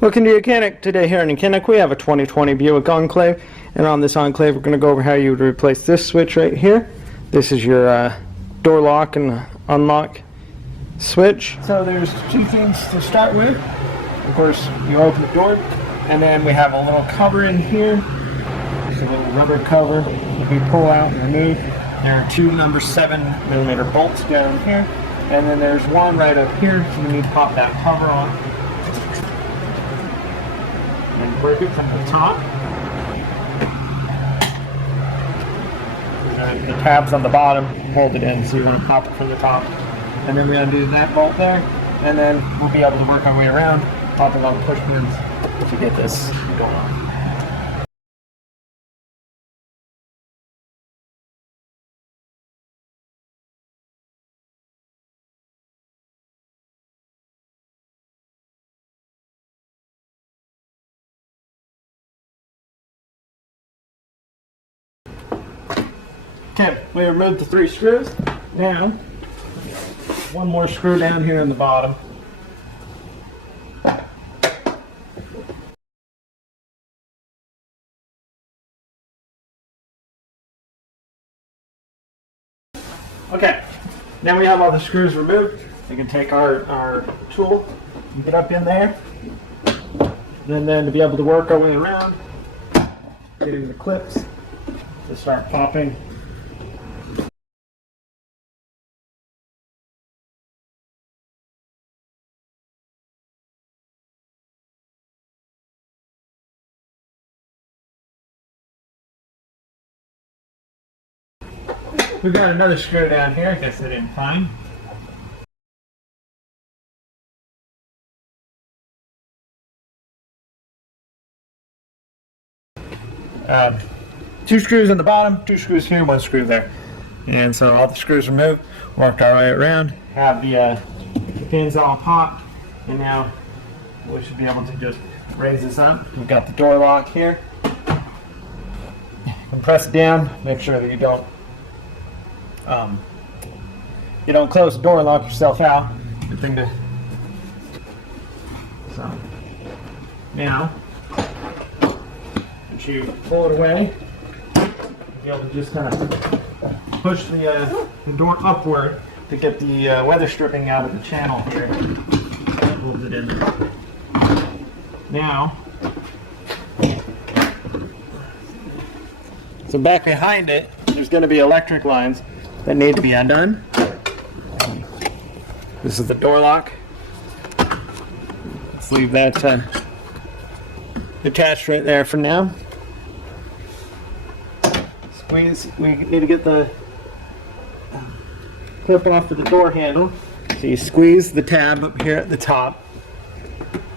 Welcome to YOUCANIC. Today here in YOUCANIC we have a 2020 Buick Enclave, and on this Enclave we're going to go over how you would replace this switch right here. This is your door lock and unlock switch. So there's two things to start with. Of course, you open the door, and then we have a little cover in here. It's a little rubber cover that we pull out and remove. There are two number 7mm bolts down here, and then there's one right up here, so we need to pop that cover on and work it from the top. And the tabs on the bottom hold it in, so you want to pop it from the top. And then we're going to do that bolt there, and then we'll be able to work our way around, popping all the push pins to get this going on. Okay, we removed the 3 screws. Now, one more screw down here in the bottom. Okay, now we have all the screws removed. We can take our tool and get up in there. And then to be able to work our way around, getting the clips to start popping. We've got another screw down here. I guess I didn't find. Two screws on the bottom, 2 screws here, 1 screw there. And so all the screws are removed, worked our way around, have the pins all popped, and now we should be able to just raise this up. We've got the door lock here. You can press it down, make sure that you don't close the door and lock yourself out. Good thing to. So now, once you pull it away, you'll be able to just kind of push the door upward to get the weather stripping out of the channel here. Hold it in there. Now, so back behind it, there's going to be electric lines that need to be undone. This is the door lock. Let's leave that attached right there for now. Squeeze. We need to get the clip off of the door handle. So you squeeze the tab up here at the top,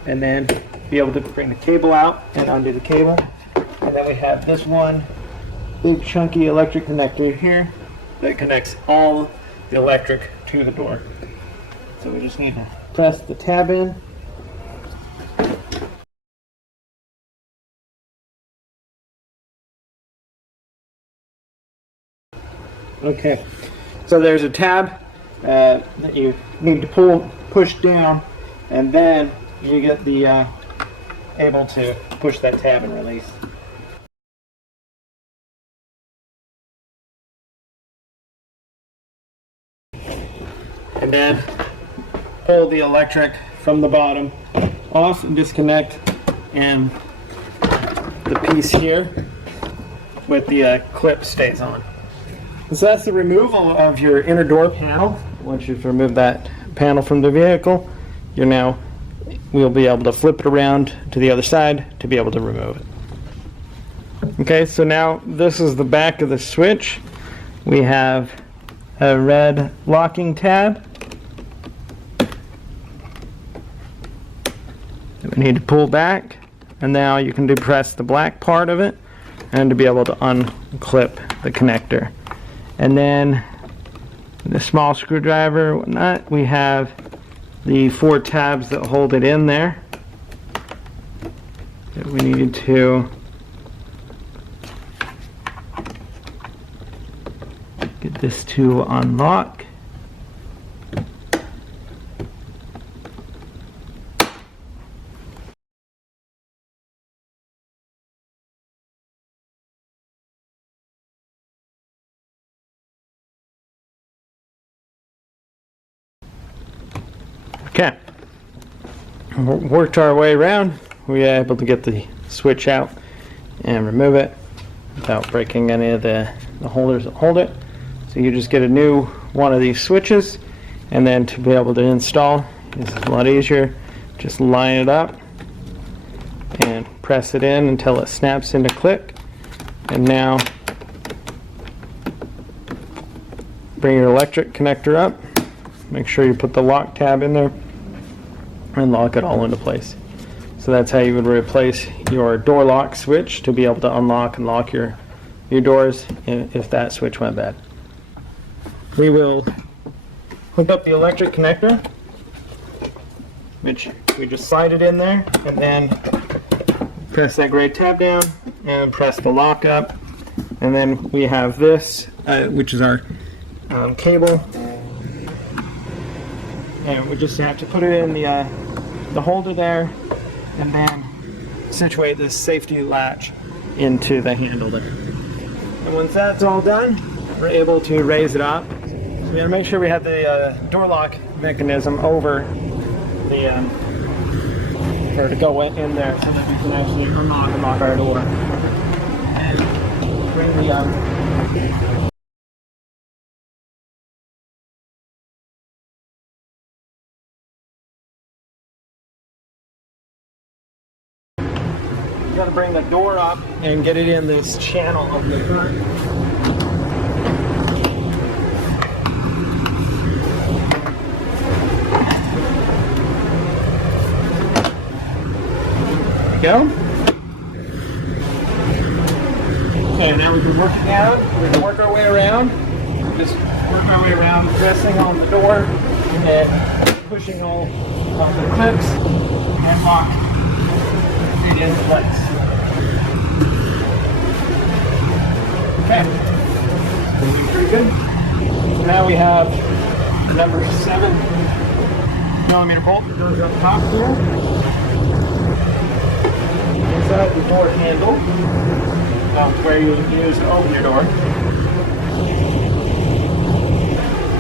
and then be able to bring the cable out and undo the cable. And then we have this one big chunky electric connector here that connects all the electric to the door. So we just need to press the tab in. Okay, so there's a tab that you need to push down, and then you get the able to push that tab and release. And then pull the electric from the bottom off and disconnect, and the piece here with the clip stays on. So that's the removal of your inner door panel. Once you've removed that panel from the vehicle, we'll be able to flip it around to the other side to be able to remove it. Okay, so now this is the back of the switch. We have a red locking tab. We need to pull back, and now you can depress the black part of it and to be able to unclip the connector. And then the small screwdriver, whatnot, we have the 4 tabs that hold it in there that we need to get this to unlock. Okay, worked our way around. We were able to get the switch out and remove it without breaking any of the holders that hold it. So you just get a new one of these switches, and then to be able to install is a lot easier. Just line it up and press it in until it snaps into click. And now bring your electric connector up. Make sure you put the lock tab in there and lock it all into place. So that's how you would replace your door lock switch to be able to unlock and lock your doors if that switch went bad. We will hook up the electric connector, which we just slide it in there, and then press that gray tab down and press the lock up. And then we have this, which is our cable, and we just have to put it in the holder there, and then situate this safety latch into the handle there. And once that's all done, we're able to raise it up. So we gotta make sure we have the door lock mechanism over the for to go in there, so that we can actually unlock our door and bring the you got to bring the door up and get it in this channel of the front. There we go. Okay, now we can work it out. We can work our way around. Just work our way around, pressing on the door and pushing all of the clips and lock it into place. Okay, pretty good. So now we have the number 7mm bolt that goes up top here. Inside the door handle, where you use to open your door.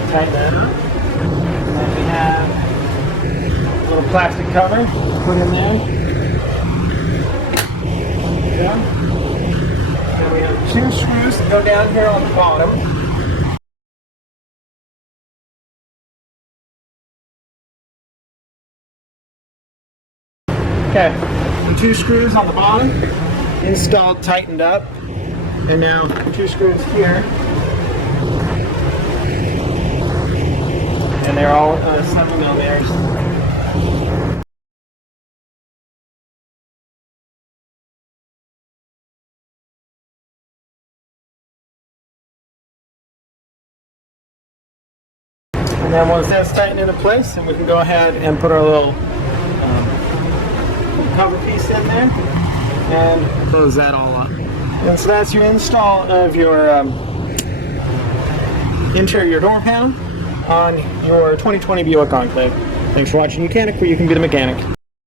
Tighten that up. And we have a little plastic cover put in there. Yeah. And we have 2 screws that go down here on the bottom. Okay, and 2 screws on the bottom, installed, tightened up, and now 2 screws here, and they're all 7mm. And then once that's tightened into place, then we can go ahead and put our little cover piece in there and close that all up. And so that's your install of your interior door panel on your 2020 Buick Enclave. Thanks for watching YOUCANIC, where you can be the mechanic.